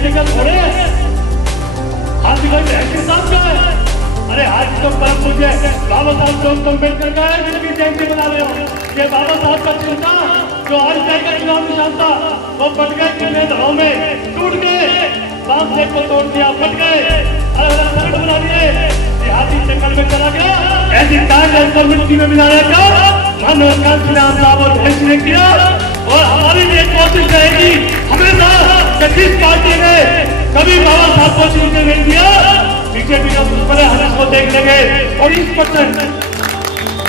निकल थोड़े आज कोई बहन साहब का है। अरे आज तो परम पूज्य बाबा साहब डॉक्टर अम्बेडकर का है जिनकी जयंती मना रहे हो। ये बाबा साहब का चिंता जो आज जाएगा चुनाव निशान था वो बट गए कितने दड़ों में टूट गए, बांस को तोड़ दिया, बट गए, अलग अलग संगठन बना दिए, देहाती जंगल में चला गया, ऐसी ताज मिट्टी में मिलाया क्या मानव साहब और बहन ने किया। और हमारी भी एक कोशिश रहेगी हमेशा जिस पार्टी ने कभी बाबा साहब को सीटने नहीं दिया बीजेपी का दुश्मन है, हम इसको देख लेंगे। और 20%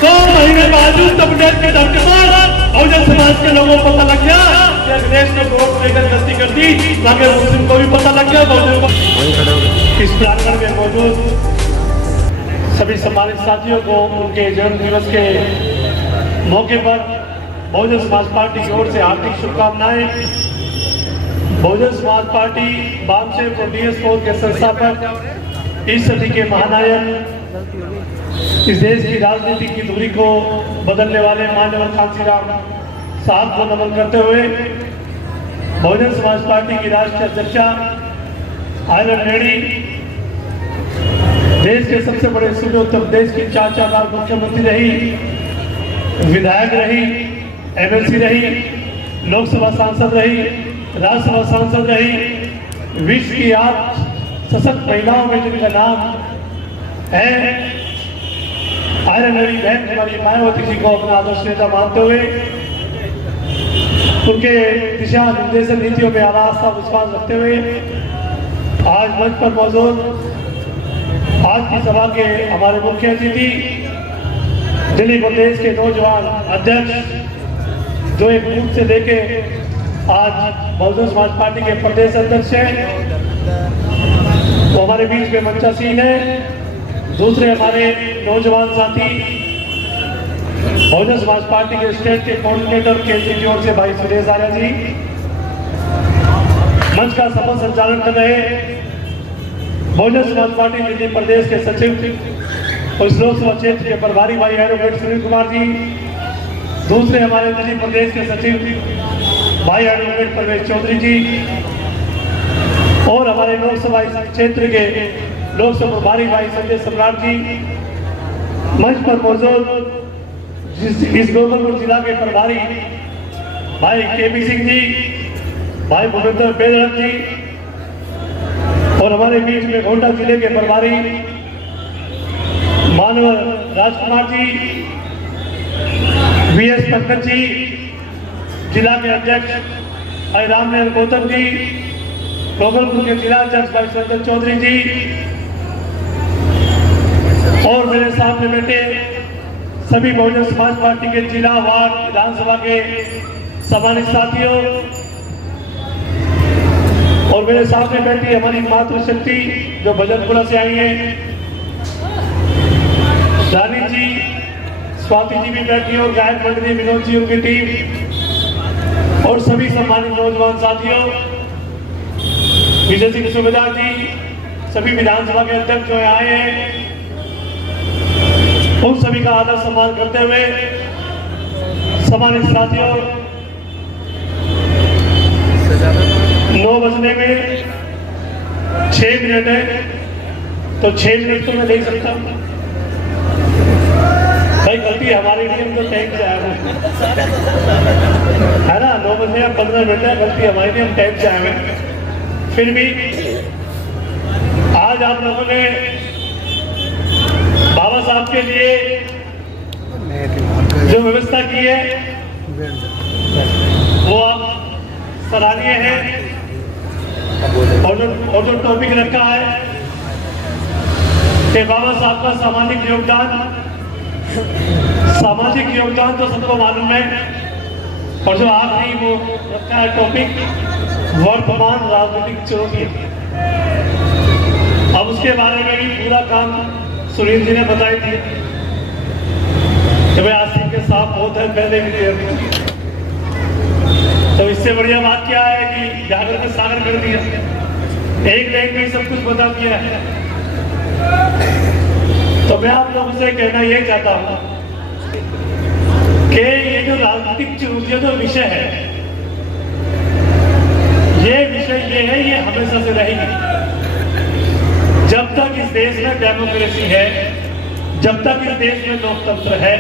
2 महीने बावजूद तबलीग के धरती पर बहुजन समाज के लोगों को पता लग गया कि देश में वोट लेकर गलती कर दी, ताकि मुस्लिम को भी पता लग गया। बहुजन को इस प्रांगण में मौजूद सभी सम्मानित साथियों को उनके जन्म दिवस के मौके पर बहुजन समाज पार्टी की ओर से हार्दिक शुभकामनाएं। Bahujan Samaj party बामसे DS four के संस्थापक, इस सदी के महानायक, इस देश की राजनीति की दूरी को बदलने वाले माननीय कांशीराम साहब को नमन करते हुए बहुजन समाज पार्टी की राष्ट्रीय अध्यक्षा आयरन लेडी, देश के सबसे बड़े सूबे उत्तर प्रदेश की 4 बार मुख्यमंत्री रही, विधायक रही, एमएलसी रही, लोकसभा सांसद रही, राज्यसभा सांसद रही, विश्व की 8 सशक्त महिलाओं में जिनका नाम है, आयरन लेडी बहन हमारी मायावती जी को अपना आदर्श नेता मानते हुए उनके दिशा निर्देशन नीतियों में आस्था विश्वास रखते हुए आज मंच पर मौजूद आज की सभा के हमारे मुख्य अतिथि दिल्ली प्रदेश के नौजवान अध्यक्ष जो एक बूथ से लेके आज बहुजन समाज पार्टी के प्रदेश अध्यक्ष हैं, वो हमारे बीच में मंचासीन है। दूसरे हमारे नौजवान साथी बहुजन समाज पार्टी के स्टेट के कोऑर्डिनेटर केंद्र की ओर से भाई सुरेश आर्य जी मंच का सफल संचालन कर रहे, बहुजन समाज पार्टी दिल्ली प्रदेश के सचिव और इस लोकसभा क्षेत्र के प्रभारी भाई एडवोकेट सुनील कुमार जी, दूसरे हमारे दिल्ली प्रदेश के सचिव भाई एडवोकेट परवेश चौधरी जी और हमारे लोकसभा क्षेत्र के लोकसभा प्रभारी भाई संजय सम्राट जी, मंच पर मौजूद इस गोपालपुर जिला के प्रभारी भाई केपी सिंह जी, भाई भूपेंद्र बेदरत जी और हमारे बीच में गोंडा जिले के प्रभारी मानव राजकुमार जी, वीएस पंकज जी, जिला के अध्यक्ष भाई रामनाथ गौतम जी, गोपालपुर के जिला अध्यक्ष भाई संजय चौधरी जी और मेरे सामने बैठे सभी बहुजन समाज पार्टी के जिला वार्ड विधानसभा के सम्मानित साथियों और मेरे सामने बैठी हमारी मातृशक्ति जो भजनपुरा से आई है, रानी जी, स्वाति जी भी बैठी और गायक मंडली विनोद जी उनकी टीम और सभी सम्मानित नौजवान साथियों, विजय सिंह सुबेदार जी, सभी विधानसभा के अध्यक्ष जो आए हैं, उन सभी का आदर सम्मान करते हुए सम्मानित साथियों 9 बजने में 6 मिनट है तो 6 मिनट तो मैं दे सकता हूँ भाई, गलती हमारी नहीं, हम तो टाइम से आए है ना। 9 बजे 15 मिनट है, गलती हमारी नहीं, हम टाइम से आए हैं। फिर भी आज आप लोगों ने बाबा साहब के लिए जो व्यवस्था की है वो आप सराहनीय है और जो टॉपिक रखा है कि बाबा साहब का सामाजिक योगदान तो सबको मालूम है और जो आखिरी वो रखा है टॉपिक वर्तमान राजनीतिक चुनौतियां। अब उसके बारे में भी पूरा काम सुनील जी ने बताई थी कि भाई आसिफ के साथ बहुत है पहले भी थे, तो इससे बढ़िया बात क्या है कि जागर में सागर कर दिया, एक लाइन में सब कुछ बता दिया है। तो मैं आप लोगों से कहना यही चाहता हूं कि ये जो राजनीतिक जो विषय है, ये विषय कंडीशन ये है, ये हमेशा से रहेगी। जब तक इस देश में डेमोक्रेसी है, जब तक इस देश में लोकतंत्र है,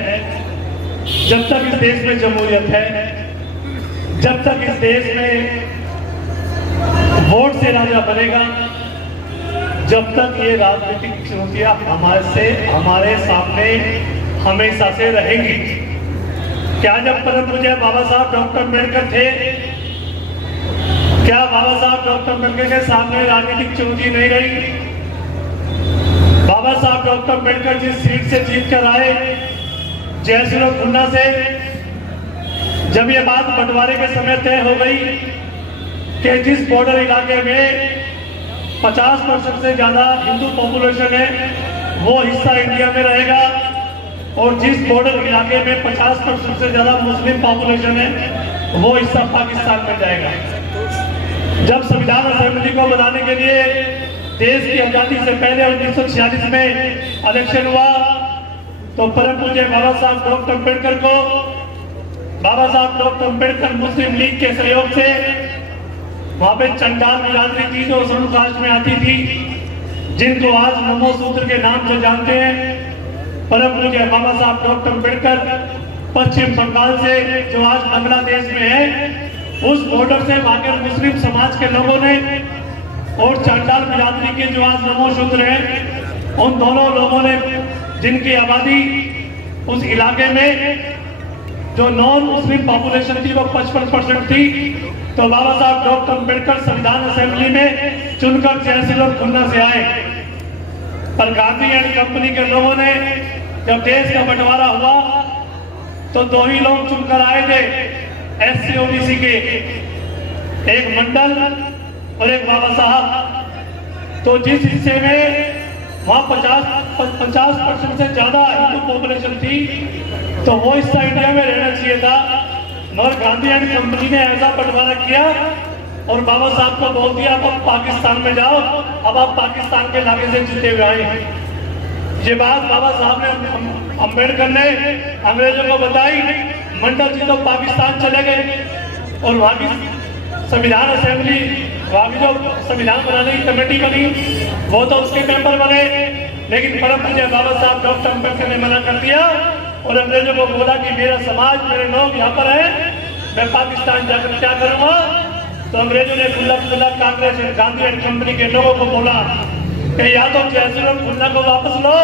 जब तक इस देश में जमहूरियत है, जब तक इस देश में वोट से राजा बनेगा, जब तक ये राजनीतिक चुनौतियां हमारे सामने हमेशा से रहेंगी। क्या जब परम पूज्य बाबा साहब डॉक्टर अम्बेडकर थे, क्या बाबा साहब डॉक्टर अम्बेडकर के सामने राजनीतिक चुनौती नहीं रही? बाबा साहब डॉक्टर अम्बेडकर जिस सीट से जीत कर आए, जयसिंह खुन्ना से, जब ये बात बंटवारे के समय तय हो गई कि जिस बॉर्डर इलाके में 50% से ज्यादा हिंदू पॉपुलेशन है वो हिस्सा इंडिया में रहेगा, और जिस बॉर्डर इलाके में 50% से ज्यादा मुस्लिम पॉपुलेशन है वो हिस्सा पाकिस्तान में जाएगा। जब संविधान असेंबली को बनाने के लिए देश की आजादी से पहले 1946 में इलेक्शन हुआ, तो परम पूज्य बाबा साहब डॉक्टर अम्बेडकर को, बाबा साहब डॉक्टर अम्बेडकर मुस्लिम लीग के सहयोग से वहां पे चंडाल बिरादरी थी जो शेड्यूल कास्ट में आती थी, जिनको आज नमो सूत्र के नाम से जानते हैं। परम पूज्य बाबा साहब डॉक्टर अम्बेडकर पश्चिम बंगाल से, जो आज बांग्लादेश में है, उस बॉर्डर से वहां के मुस्लिम समाज के लोगों ने और चंडाल बिरादरी के जो आज नमो सूत्र हैं, उन दोनों लोगों ने, जिनकी आबादी उस इलाके में जो नॉन मुस्लिम पॉपुलेशन थी वो 55% थी, तो बाबा साहब डॉक्टर अम्बेडकर संविधान असेंबली में चुनकर जयसिंह खुन्ना से आए। पर गांधी एंड कंपनी के लोगों ने, जब देश का बंटवारा हुआ तो दो ही लोग चुनकर आए थे SC OBC के, एक मंडल और एक बाबा साहब। तो जिस हिस्से में वहां 50% से ज्यादा हिंदू पॉपुलेशन थी तो वो हिस्सा इंडिया में रहना चाहिए था, मगर गांधी एंड कंपनी ने ऐसा बंटवारा किया और बाबा साहब को बोल दिया अब पाकिस्तान में जाओ, अब आप पाकिस्तान के इलाके से जीते हुए आए। ये बात बाबा साहब ने, अम्बेडकर ने अंग्रेजों को बताई। मंडल जी तो पाकिस्तान चले गए और वहां की संविधान असेंबली, वहां की जो संविधान बनाने की कमेटी बनी वो तो उसके मेंबर बने, लेकिन परम पूज्य बाबा साहब डॉक्टर अम्बेडकर ने मना कर दिया और अंग्रेजों को बोला कि मेरा समाज, मेरे लोग यहाँ पर है, मैं पाकिस्तान जाकर क्या करूंगा। तो अंग्रेजों ने खुला कांग्रेस गांधी एंड कंपनी के लोगों को बोला कि या तो जयसिंह खुन्ना को वापस लो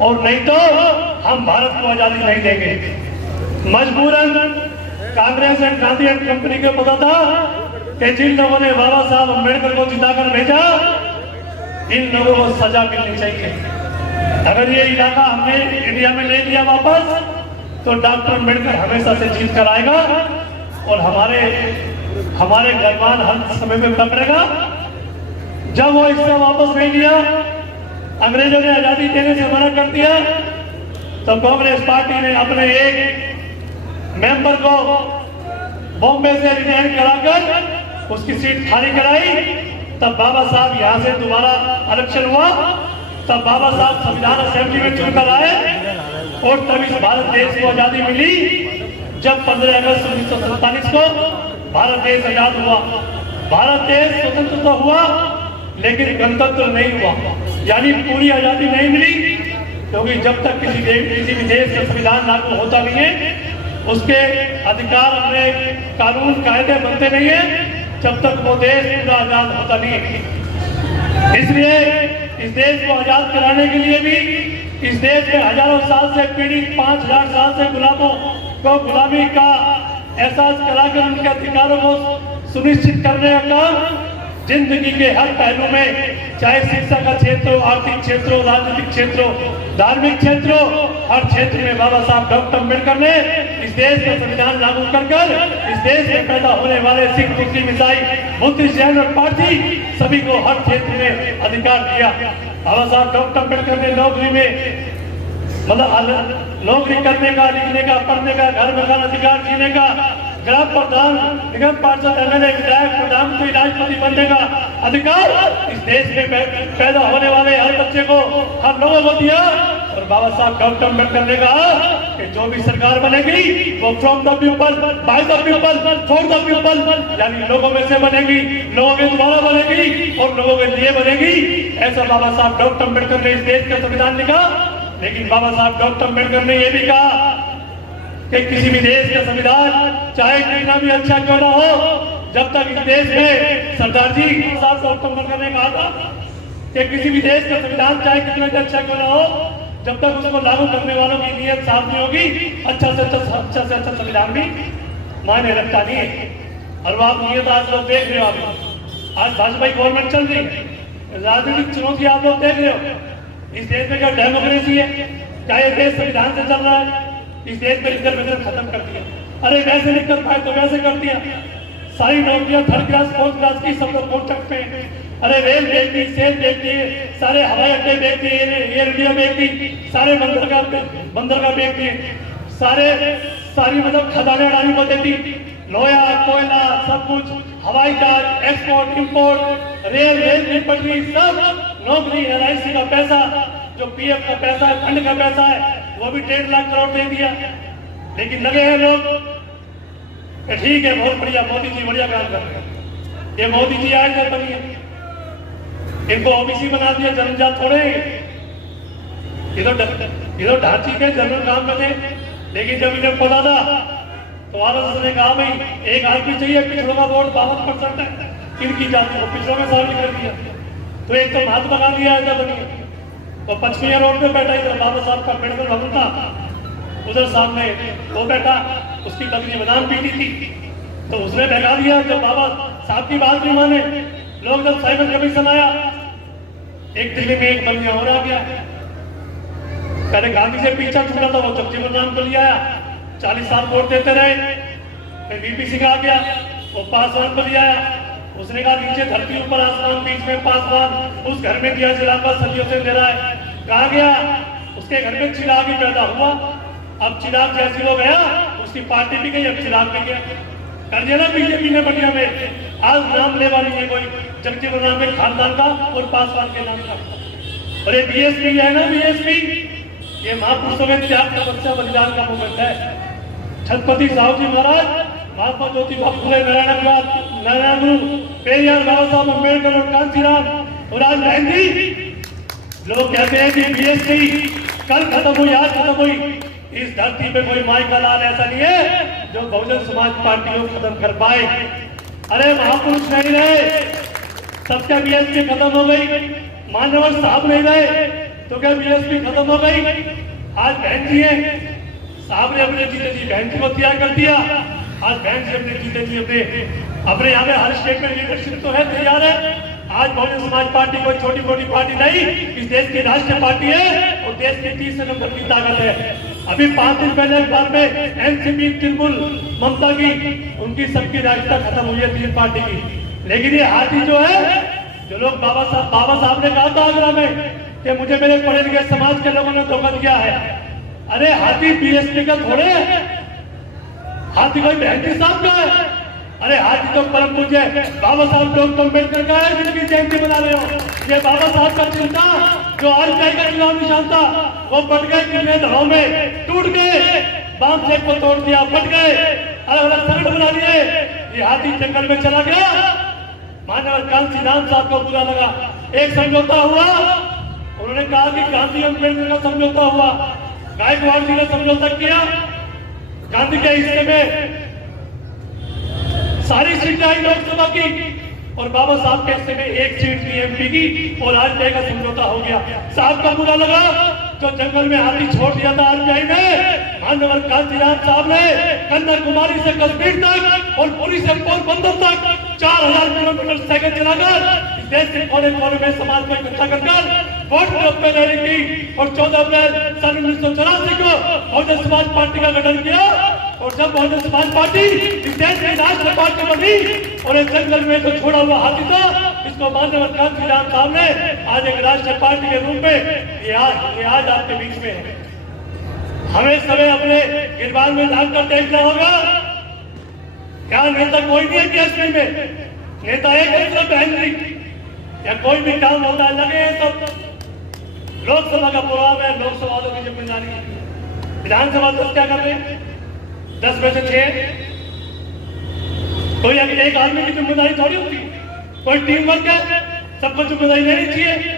और नहीं तो हम भारत को आजादी नहीं देंगे। मजबूरन Congress and Gandhi and company को पता था कि जिन लोगों ने बाबा साहब अम्बेडकर को जिताकर भेजा, इन लोगों को सजा मिलनी चाहिए। अगर ये इलाका हमने इंडिया में ले लिया वापस तो डॉक्टर अम्बेडकर हमेशा से जीत कर आएगा और हमारे गरमान हर समय में पकड़ेगा। जब वो हिस्सा वापस नहीं लिया, अंग्रेजों ने आजादी देने से मना कर दिया, तो कांग्रेस पार्टी ने अपने एक मेंबर को बॉम्बे से रिजाइन कराकर उसकी सीट खाली कराई। तब बाबा साहब यहाँ से दोबारा इलेक्शन हुआ, तब बाबा साहब संविधान असेंबली में चुनकर आए और तब इस भारत देश को आजादी मिली। जब 15 अगस्त 1947 को भारत देश आजाद हुआ, भारत देश स्वतंत्र तो हुआ लेकिन गणतंत्र नहीं हुआ, यानी पूरी आजादी नहीं मिली, क्योंकि जब तक किसी भी देश का संविधान लागू होता नहीं है, उसके अधिकार, अपने कानून कायदे बनते नहीं है, जब तक वो देश पूरा आजाद होता नहीं है। इसलिए इस देश को आजाद कराने के लिए भी इस देश में हजारों साल से पीड़ित 5000 साल से गुलामों को गुलामी का एहसास कराकर उनके अधिकारों को सुनिश्चित करने का काम जिंदगी के हर पहलू में, चाहे शिक्षा का क्षेत्र हो, आर्थिक क्षेत्र हो, राजनीतिक क्षेत्र हो, धार्मिक क्षेत्र हो, हर क्षेत्र में बाबा साहब डॉक्टर अम्बेडकर ने इस देश का संविधान लागू कर इस देश में पैदा होने वाले सिख, मुस्लिम, ईसाई, बुद्धिस्ट, जैन और पारसी सभी को हर क्षेत्र में अधिकार दिया। बाबा साहब डॉक्टर अम्बेडकर ने नौकरी में, मतलब नौकरी करने का, लिखने का, पढ़ने का, घर मकान अधिकार जीने का, ग्राम प्रधान, निगम पार्षद, MLA, विधायक, प्रधानमंत्री, राष्ट्रपति बनने का अधिकार इस देश में पैदा होने वाले हर बच्चे को, हर लोगों को दिया। और बाबा साहब डॉक्टर अम्बेडकर ने कहा कि जो भी सरकार बनेगी वो from the people, by the people, for the people, यानी लोगों में से बनेगी, लोगों के द्वारा बनेगी और लोगों के लिए बनेगी। ऐसा बाबा साहब डॉक्टर अम्बेडकर ने इस देश का संविधान लिखा। लेकिन बाबा साहब डॉक्टर अम्बेडकर ने यह भी कहा कि किसी भी देश का संविधान चाहे कितना भी अच्छा क्यों ना हो, जब तक इस देश में सरदार जी साहब डॉक्टर अम्बेडकर ने कहा था कि किसी भी देश का संविधान चाहे कितना भी अच्छा क्यों ना हो, जब तक उसको लागू करने वालों की नीयत साफ नहीं होगी, अच्छा से अच्छा संविधान भी मायने रखता नहीं है। और आप नीयत आज लोग देख रहे हो, आज भाजपा की गवर्नमेंट चल रही है, राजनीतिक चुनौती आप लोग देख रहे हो। इस देश में क्या डेमोक्रेसी है? क्या ये देश संविधान से चल रहा है? इस देश में इंटरवेंशन खत्म कर दिया। अरे वैसे नहीं कर पाए तो वैसे कर दिया। सारी नौकरियां थर्ड क्लास फोर्थ क्लास की सब लोग कॉन्ट्रैक्ट पे। अरे रेल बेच दी, सेल बेच दिए, सारे हवाई अड्डे बेच दिए, एयर इंडिया बेच दी, सारे बंदरगाह बेच दिए, सारी मतलब खदानें अडानी को देती, लोहा कोयला सब कुछ, हवाई जहाज, एक्सपोर्ट इंपोर्ट, रेल की पटरी, सब नौकरी, LIC का पैसा, जो PF का पैसा है, फंड का पैसा है, वो भी 1.5 लाख करोड़ दे दिया। लेकिन लगे हैं लोग कि ठीक है, बहुत बढ़िया, मोदी जी बढ़िया काम कर रहे हैं। ये मोदी जी आए थे तभी इनको OBC बना दिया, जनजात थोड़े ये तो ढांची के जनरल काम में थे। लेकिन जब इन्हें पता था तो RSS ने कहा भाई एक आदमी चाहिए, पिछड़ों का वोट 52% है इनकी जाति को, पिछड़ों में शामिल कर दिया। तो एक तो महात्मा गांधी आया था बनी, तो 55 रोड पे बैठा, इधर बाबा साहब का मेडिकल भवन था, उधर सामने वो बैठा, उसकी बकरी बादाम पीती थी, तो उसने भगा दिया। जब बाबा साहब की बात नहीं माने लोग, जब साइमन कमीशन आया, एक दिल्ली में एक बलिया और आ गया। पहले गांधी से पीछा छूटा था, वो जगजीवन राम को लिया आया, 40 साल वोट देते रहे। फिर VP सिंह आ गया, वो पासवान को लिया आया, उसने कहा नीचे धरती ऊपर आसमान, बीच में पासवान, उस घर में दिया जलाकर सदियों से दे रहा है। कहा गया उसके घर में चिराग ही पैदा हुआ। अब चिराग जैसी हो गया, उसकी पार्टी भी गई, अब चिराग भी गया। कर दिया ना बीजेपी ने बढ़िया में। आज नाम ले वाली है कोई जगजीवन राम के खानदान का और पासवान के नाम का। और ये BSP है ना, BSP ये महापुरुषों में त्याग, तपस्या, बलिदान का मूवमेंट है। छत्रपति साहू जी महाराज, महात्मा ज्योतिबा फुले, नारायण गुरु, पेरियार, बाबा साहब अम्बेडकर और कांशीराम और आज बहन जी, लोग कहते हैं कि BSP कल खत्म हुई, आज खत्म हुई। इस धरती पे कोई माई का लाल ऐसा नहीं है जो बहुजन समाज पार्टी को खत्म कर पाए। अरे महापुरुष नहीं रहे, सबका BSP खत्म हो गई। मान्यवर साहब नहीं रहे तो क्या BSP खत्म हो गई? आज बहन जी है, साहब ने अपने जीते जी बहन जी को त्याग कर दिया। आज बहन जी अपने जीते जी अपने यहाँ पे हर स्टेट में लीडरशिप तो है, तैयार है। आज बहुजन समाज पार्टी कोई छोटी मोटी पार्टी नहीं, इस देश की राष्ट्रीय पार्टी है और देश की 30 नंबर की ताकत है। अभी 5 दिन पहले अखबार में NCP, तृणमूल, ममता की, उनकी सबकी राजनीति खत्म हुई है 3 पार्टी की। लेकिन ये हाथी जो है, जो लोग बाबा साहब ने कहा था आगरा में कि मुझे मेरे पढ़े लिखे समाज के लोगों ने धोखा दिया है। अरे हाथी BSP का थोड़े है, हाथी कोई बहन जी साहब का है। अरे हाथी तो परम पूज्य बाबा साहब डॉक्टर अम्बेडकर का है, जिनकी जयंती बना रहे हो। ये बाबा साहब का चिंता जो आज का चुनाव निशान था, वो बट गए कितने धड़ों में, टूट गए, बांध से को तोड़ दिया, बट गए, अलग अलग संगठन बना दिए। ये हाथी जंगल में चला गया। मानव कांशीराम साहब को बुरा लगा, एक समझौता हुआ, उन्होंने कहा कि गांधी अम्बेडकर का समझौता हुआ, गायकवाड़ जी ने समझौता किया, गांधी के हिस्से में सारी सीटें आई लोकसभा की और बाबा साहब के हिस्से में 1 सीट थी MP की, और आज तय का समझौता हो गया। साहब का बुरा लगा जो जंगल में हाथी छोड़ दिया था RBI ने। मानवर कांशीराम साहब ने कन्याकुमारी से कश्मीर तक और पुरी से पोरबंदर तक 4000 किलोमीटर साइकिल चलाकर इस देश के कोने कोने में समाज को इकट्ठा कर वोट पे रैली की और 14 अप्रैल सन 1984 को बहुजन समाज पार्टी का गठन किया। और जब बहुजन समाज पार्टी इस देश की राष्ट्रीय पार्टी बनी और इस जंगल में जो छोड़ा हुआ हाथी था, इसको मानवर कांशीराम साहब ने आज एक राष्ट्रीय पार्टी के रूप में ये आज आपके बीच में है। हमें समय अपने गिरबान में झांककर देखना होगा। क्या नेता कोई नहीं है BSP में? नेता एक है, बहन जी, या कोई भी काम होता है लगे सब लोकसभा का प्रोग्राम है, लोकसभा वालों की जिम्मेदारी है। विधानसभा 10 क्या कर रहे हैं? 10 में से 6। कोई एक आदमी की जिम्मेदारी थोड़ी होती है, कोई टीम वर्क है, सबको जिम्मेदारी लेनी चाहिए।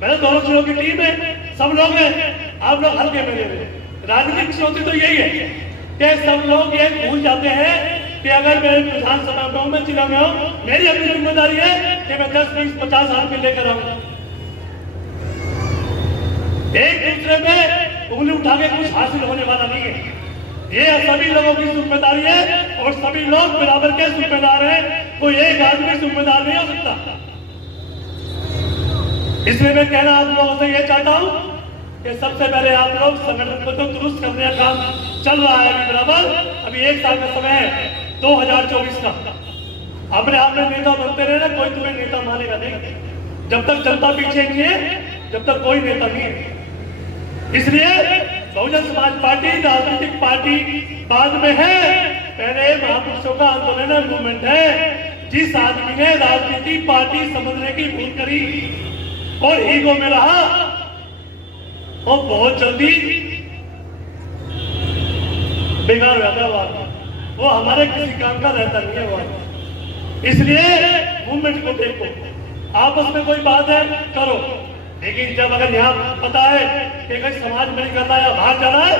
मेरे दोनों चुनाव की टीम है, सब लोग हैं, आप लोग हल्के में ले रहे हैं। राजनीतिक चुनौती तो यही है कि सब लोग ये भूल जाते हैं कि अगर मैं विधानसभा में हूं, मैं जिला में हूं, मेरी अपनी जिम्मेदारी है कि मैं 10, 20, 50 आदमी लेकर आऊंगा। एक दूसरे में उंगली उठा के कुछ हासिल होने वाला नहीं है। ये सभी लोगों की जिम्मेदारी है और सभी लोग बराबर के जिम्मेदार हैं। कोई एक आदमी जिम्मेदार नहीं हो सकता। इसलिए मैं कहना आप लोगों से ये चाहता हूं कि सबसे पहले आप लोग संगठन को तो दुरुस्त करने का काम चल रहा है अभी बराबर। अभी 1 साल का समय है 2024 का। अपने आप में नेता बनते रहे ना, कोई तुम्हें नेता मानेगा नहीं। जब तक जनता पीछे नहीं है, जब तक कोई नेता नहीं है। इसलिए बहुजन समाज पार्टी राजनीतिक पार्टी बाद में है, पहले महापुरुषों का आंदोलन है, मूवमेंट है। जिस आदमी ने राजनीति पार्टी समझने की भूल करी और ईगो में रहा, वो बहुत जल्दी बेकार हो जाता है। वो हमारे किसी काम का रहता नहीं है वो। इसलिए मूवमेंट को देखो, आपस में कोई बात है करो, लेकिन जब अगर यहाँ पता है कि कहीं समाज में निकलना है या बाहर जाना है,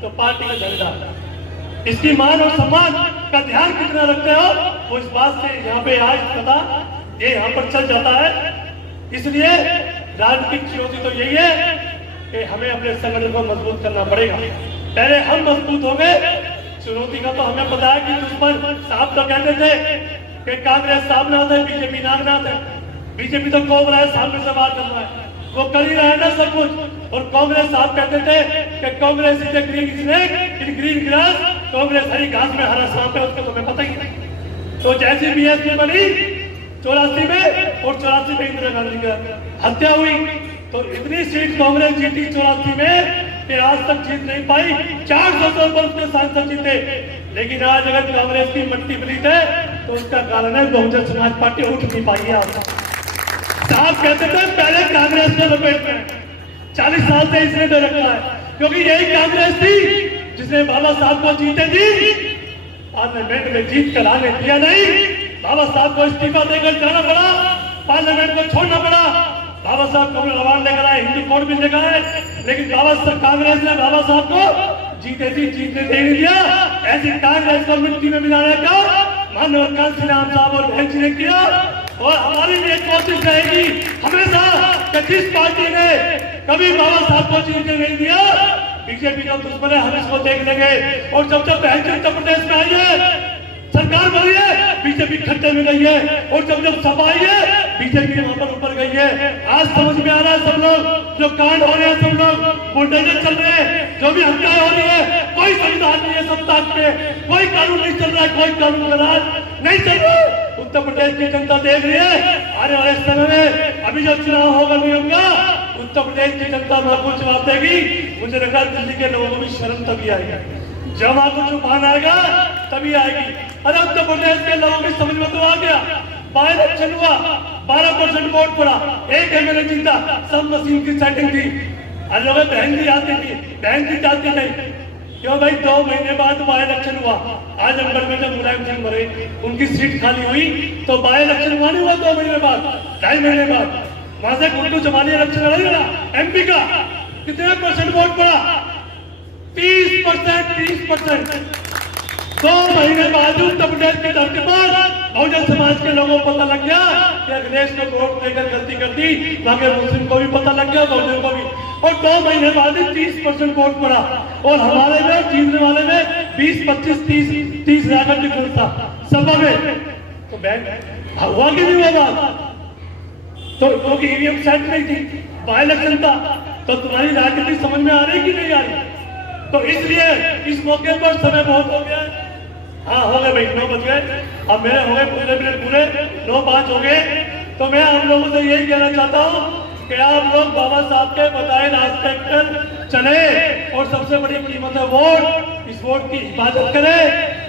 तो पार्टी का झंडा, इसकी मान और सम्मान का ध्यान कितना रखते हो, वो इस बात से यहाँ पे आज पता ये यहाँ पर चल जाता है। इसलिए राजनीतिक चुनौती तो यही है कि हमें अपने संगठन को मजबूत करना पड़ेगा। पहले हम मजबूत हो गए। चुनौती का तो हमें पता है कि दुश्मन साहब तो कहते थे कि कांग्रेस सामने आता है, बीजेपी नागनाथ है। बीजेपी तो कोबरा है, सामने से बात कर रहा है, वो कर ही रहा है ना सब कुछ। और कांग्रेस साहब कहते थे कि Congress is a green snake in green grass, Congress हरी घास में हरा सांप है, उसको तुम्हें पता ही नहीं। तो जैसी बीएसपी बनी 84 में और 84 में इंदिरा गांधी की हत्या हुई, तो इतनी सीट कांग्रेस जीती 84 में कि आज तक जीत नहीं पाई। 400 से ऊपर उसके सांसद जीते। लेकिन आज अगर कांग्रेस की मट्टी पलीत है तो उसका कारण है बहुजन समाज पार्टी उठ नहीं पाई है। आज साहब कहते थे पहले कांग्रेस के लपेट में 40 साल से इसने दे रखा है, क्योंकि यही कांग्रेस थी जिसने बाबा साहब को जीते दी, पार्लियामेंट में जीत कर आने दिया नहीं। बाबा साहब को इस्तीफा देकर जाना पड़ा, पार्लियामेंट को छोड़ना पड़ा। बाबा साहब को अवार्ड लेकर आए, हिंदू कोड भी लेकर आए, लेकिन बाबा साहब कांग्रेस ने बाबा साहब को जीतने नहीं दिया। ऐसी कांग्रेस को मिट्टी में मिलाने का मानव कांसी राम साहब और बहन जी ने किया। और हमारी भी एक कोशिश रहेगी हमेशा कि जिस पार्टी ने कभी बाबा साहब को जीतने नहीं दिया, बीजेपी का दुश्मन है, हम इसको देख लेंगे। और जब बहन जी उत्तर प्रदेश में आई है, सरकार बनी है, बीजेपी खड्डे में गई है। और जब सभा आई है, बीजेपी वहां पर ऊपर गई है। आज समझ में आ रहा है सब लोग जो कांड हो रहे हैं, सब लोग बुलडोजर चल रहे हैं, जो भी हत्याएं हो रही है, कोई संविधान नहीं है सत्ता में, कोई कानून नहीं चल रहा है, कोई कानून का राज नहीं चल रहा। उत्तर प्रदेश की जनता देख रही है आने वाले समय में, अभी जो चुनाव होगा नहीं होगा, उत्तर प्रदेश की जनता वहां को जवाब देगी। मुझे लग रहा है दिल्ली के लोगों को भी शर्म तभी आएगी, जब वहां को चुपान आएगा तभी आएगी। अरे उत्तर प्रदेश के लोगों की समझ में तो आ गया, बाय इलेक्शन हुआ, 12% वोट पड़ा, एक एमएलए जीता, सब मशीन की सेटिंग थी। अरे लोग बहन जी आती थी, बहन जी जाती नहीं, क्यों भाई? 2 महीने बाद बाय इलेक्शन हुआ। आजमगढ़ में जब मुलायम सिंह मरे, उनकी सीट खाली हुई, तो बाय इलेक्शन हुआ नहीं हुआ 2 महीने बाद, 2.5 महीने बाद वहां से गुड्डू जमानी इलेक्शन लड़ा एमपी का। कितने परसेंट वोट पड़ा? 30%। 2 महीने बाद उत्तर प्रदेश की धरती पर बहुजन समाज के लोगों को पता लग गया कि अखिलेश ने वोट देकर गलती कर दी। बाकी मुस्लिम को भी पता लग गया, बहुजन को भी। और 2 महीने बाद ही 30% वोट पड़ा। और हमारे में जीतने वाले में 20, 25, 30 लाख डिफरेंस था सभा में। तो बैंक हुआ कि नहीं हुआ बात? तो क्योंकि ईवीएम सेट नहीं थी, बाय इलेक्शन था। तो तुम्हारी राजनीति समझ में आ रही कि नहीं आ रही? तो इसलिए इस मौके पर समय बहुत हो गया। हाँ हो गए भाई, 9 बज गए, अब मेरे हो गए पूरे 9:05 हो गए। तो मैं आप लोगों से यही कहना चाहता हूँ कि आप लोग बाबा साहब के बताए रास्ते पर चले। और सबसे बड़ी कीमत है वोट। इस वोट की हिफाजत करें,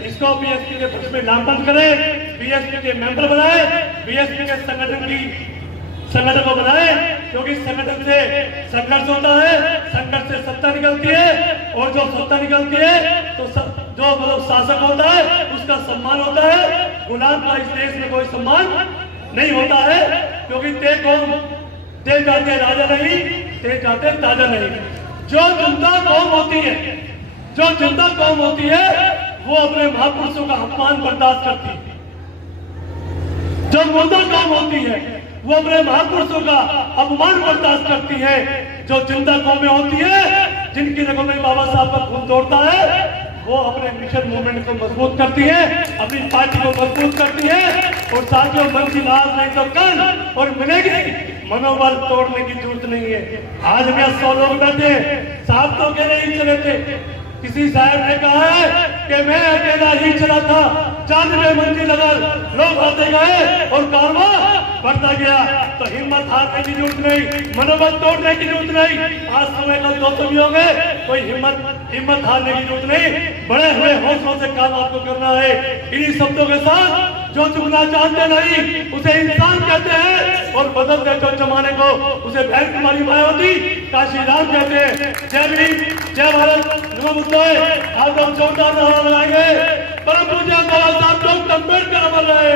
इसको बीएसपी के पक्ष में नामबंद करें, बीएसपी के मेंबर बनाए, बीएसपी के संगठन को बनाए। क्योंकि संगठन से संघर्ष होता है, संघर्ष से सत्ता निकलती है, और जो सत्ता निकलती है तो जो मतलब शासक होता है उसका सम्मान होता है। गुलाम का इस देश में कोई सम्मान नहीं होता है, क्योंकि ते जाते राजा नहीं, ते जाते ताजा नहीं। जो जनता कौम होती है, जो जनता कौम होती है वो अपने महापुरुषों का अपमान बर्दाश्त करती है। जो मुर्दा कौम होती है वो अपने महापुरुषों का अपमान बर्दाश्त करती है। जो जिंदा कौमें होती है, जिनकी रगों में बाबा साहब का खून दौड़ता है, वो अपने मिशन मूवमेंट को मजबूत करती है, अपनी पार्टी को मजबूत करती है। और साथियों, मन की लाज नहीं तो कल और मिलेगी, मनोबल तोड़ने की जरूरत नहीं है। आज मैं 100 लोग बैठे, साहब तो अकेले ही चले थे। किसी साहब ने कहा है कि मैं अकेला ही चला था, 94 मंजिल अगर लोग आते गए और कारवा बढ़ता गया, तो हिम्मत हारने की जरूरत नहीं, मनोबल तोड़ने की जरूरत नहीं। आज समय कल 200 भी हो गए, कोई हिम्मत हारने की जरूरत नहीं। बड़े हुए हौसलों से काम आपको करना है। इन्हीं शब्दों के साथ, जो चुनना चाहते नहीं उसे इंसान कहते हैं, और बदलते जो जमाने को उसे बहन कुमारी मायावती काशी राम कहते हैं। जय भीम, जय भारत, नमो बुद्धाय। आज हम जोरदार नारा लगाएंगे, परम पूज्य बाबा साहब डॉक्टर अम्बेडकर अमर रहे,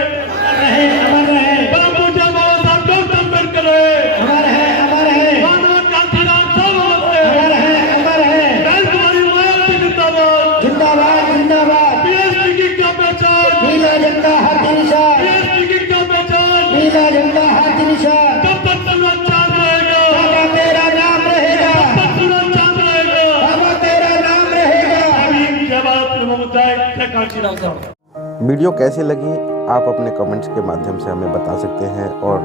अमर रहे। परम पूज्य बाबा साहब डॉक्टर अम्बेडकर रहे, अमर है। मानव कांशीराम साहब अमर रहे, अमर है। बहन कुमारी मायावती जिंदाबाद, जिंदाबाद जिंदाबाद। पीएसपी की क्या पहचान, नीला झंडा हर निशान, पीएसपी की क्या पहचान, नीला झंडा हर निशान। कब तक सूरज चांद रहेगा, बाबा तेरा नाम रहेगा, कब तक सूरज चांद रहेगा। बाबा तेरा नाम रहेगा। जय भारत, नमो बुद्धाय, जय कांशीराम साहब। वीडियो कैसी लगी आप अपने कमेंट्स के माध्यम से हमें बता सकते हैं, और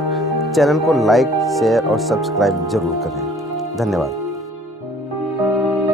चैनल को लाइक, शेयर और सब्सक्राइब जरूर करें। धन्यवाद।